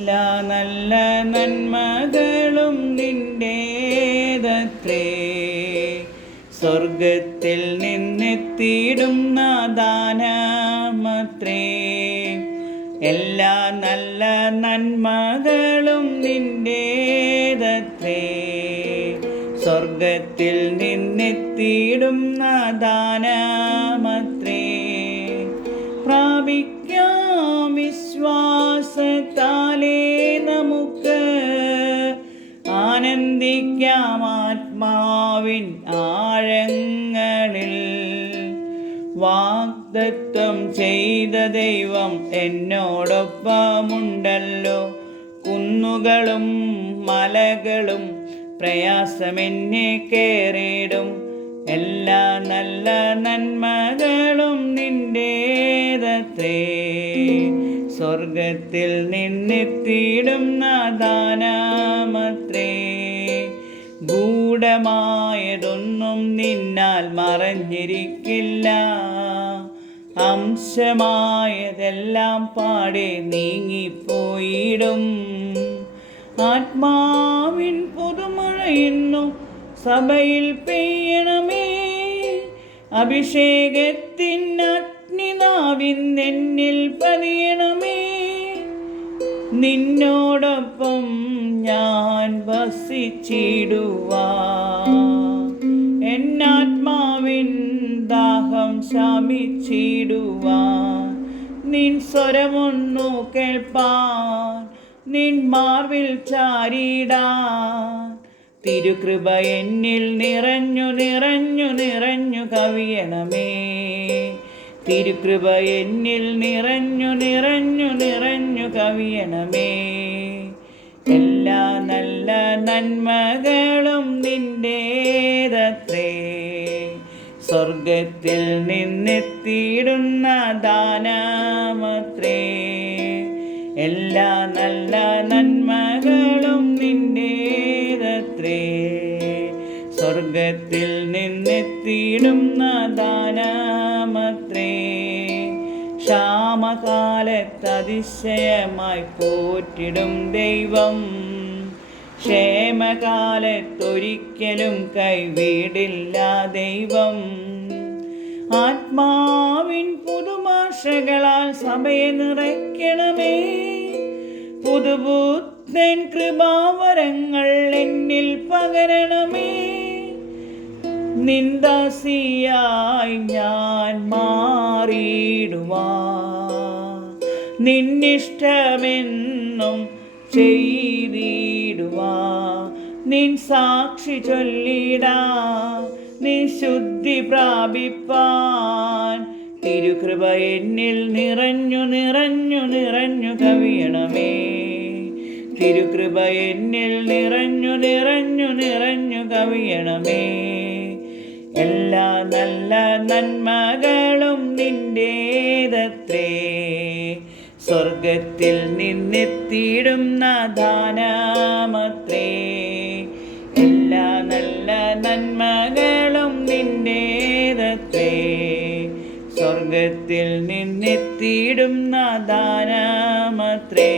എല്ലാ നല്ല നന്മകളും നിന്റേതത്രേ. സ്വർഗത്തിൽ നിന്നെത്തിയിടുന്ന ദാനമത്രേ. എല്ലാ നല്ല നന്മകളും നിന്റേതത്രേ. സ്വർഗത്തിൽ നിന്നെത്തിയിടുന്ന ദാനമത്രേ. പ്രാപിക്കാം വിശ്വാസത്താലേ നമുക്ക് ആനന്ദിക്കാം ആത്മാവിൻ ആഴങ്ങളിൽ. വാഗ്ദത്തം ചെയ്ത ദൈവം എന്നോടൊപ്പമുണ്ടല്ലോ. കുന്നുകളും മലകളും പ്രയാസമെന്നെ കേറിടും. എല്ലാ നല്ല നന്മകളും നിന്റേതത്രേ. സ്വർഗത്തിൽ നിന്നെത്തിയിടുന്ന ദാനമത്രേ. ഗൂഢമായതൊന്നും നിന്നാൽ മറഞ്ഞിരിക്കില്ല. അംശമായതെല്ലാം പാടെ നീങ്ങിപ്പോയിടും. ആത്മാവിൻ പുതുമഴ ഇന്നു സഭയിൽ പെയ്യണമേ. അഭിഷേകത്തിൻ അഗ്നിനാവിന്നെന്നിൽ പതിയണമേ. നിന്നോടൊപ്പം ഞാൻ വസിച്ചിടുവാൻ. എന്നാത്മാവിൻ ദാഹം ശമിച്ചിടുവാൻ. നിൻ സ്വരമൊന്നു കേൾപ്പാൻ, നിൻ മാർവിൽ ചാരിടാൻ. തിരുകൃപ എന്നിൽ നിറഞ്ഞു നിറഞ്ഞു നിറഞ്ഞു കവിയണമേ. തിരുകൃപ എന്നിൽ നിറഞ്ഞു നിറഞ്ഞു നിറഞ്ഞു കവിയണമേ. എല്ലാ നല്ല നന്മകളും നിന്റേതത്രേ. സ്വർഗത്തിൽ നിന്നെത്തിയിടുന്ന ദാനമത്രേ. എല്ലാ നല്ല നന്മകളും നിന്റേതത്രേ. സ്വർഗത്തിൽ നിന്നെത്തിയിടുന്ന ദാനമത്രേ. ക്ഷാമകാലത്ത് അതിശയമായി പോറ്റിടും ദൈവം. ക്ഷേമകാലത്തൊരിക്കലും കൈവിടില്ല ദൈവം. ആത്മാവിൻ പുതുമാഷകളാൽ സഭയെ നിറയ്ക്കണമേ. പുതുപുത്തൻ കൃപാവരങ്ങൾ എന്നിൽ പകരണമേ. നിന്ദാസിയായി ഞാൻ മാറിയിടുവാൻ. നിന്നിഷ്ടമെന്നും ചെയ്തിടുവാൻ. നിൻ സാക്ഷി ചൊല്ലിടാൻ. നിൻ ശുദ്ധി പ്രാപിപ്പാൻ. തിരുകൃപ എന്നിൽ നിറഞ്ഞു നിറഞ്ഞു നിറഞ്ഞു കവിയണമേ. തിരുകൃപ എന്നിൽ നിറഞ്ഞു നിറഞ്ഞു നിറഞ്ഞു കവിയണമേ. എല്ലാ നല്ല നന്മകളും നിന്റേതത്രേ. സ്വർഗത്തിൽ നിന്നെത്തിയിടുന്ന ദാനമത്രേ. എല്ലാ നല്ല നന്മകളും നിന്റേതത്രേ. സ്വർഗത്തിൽ നിന്നെത്തിയിടുന്ന ദാനമത്രേ.